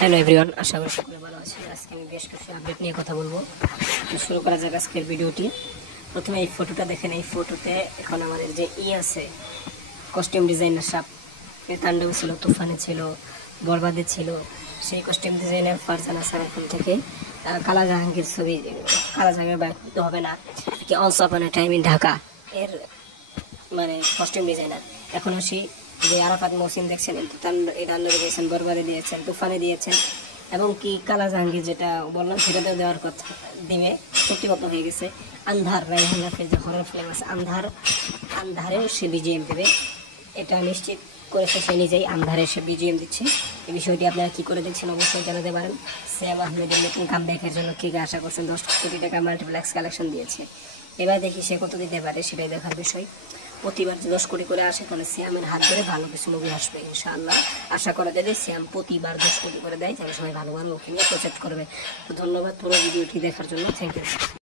Hello everyone, আশা করি সকলে ভালো আছি। আজকে আমি বেশ কিছু আপডেট নিয়ে কথা বলবো। তো শুরু করা যাক আজকের ভিডিওটি। প্রথমে এই ফটোটা দেখেন। এই ফটোতে এখন আমাদের যে আছে কস্টিউম ডিজাইনার সাপ তাণ্ডব ছিল, তুফানে ছিল, বরবাদে ছিল, সেই কস্টিউম ডিজাইনার ফারজানা স্যার এখন থেকে কালা জাহাঙ্গীর ছবি, কালা জাহাঙ্গীর বাইক করতে হবে না কি অলসো আপন এ টাইম ইন ঢাকা এর মানে কস্টিউম ডিজাইনার। এখন আসি যে আরাফাত মহসিন দেখছেন, এই তাণ্ডবে দিয়েছেন, বরবাদে দিয়েছেন, তুফানে দিয়েছেন, এবং কি কালা জাহাঙ্গীর যেটা বললাম সেটাতে দেওয়ার কথা দিবে, চুক্তিবদ্ধ হয়ে গেছে। আন্ধার রায়হান রাফির যে হরর ফিল্ম আছে আন্ধারেও সে বিজিএম দেবে, এটা নিশ্চিত করেছে সে নিজেই। আন্ধারে সে বিজিএম দিচ্ছে। এই বিষয়টি আপনারা কী করে দেখছেন অবশ্যই জানাতে পারেন। সিয়াম আহমেদের নতুন কামব্যাকের জন্য কে আশা করছেন? 10 কোটি টাকা মাল্টিপ্লেক্স কালেকশন দিয়েছে। এবার দেখি সে কত দিতে পারে, সেটাই দেখার বিষয়। প্রতিবার যে 10 কোটি করে আসে, তাহলে সিয়ামের হাত ধরে ভালো কিছু মুভি আসবে ইনশাআল্লাহ। আশা করা যায় যে সিয়াম প্রতিবার 10 কোটি করে দেয়, তাহলে সবাই ভালো ভালো মুভি নিয়ে প্রজেক্ট করবে। তো ধন্যবাদ পুরো ভিডিওটি দেখার জন্য। Thank you.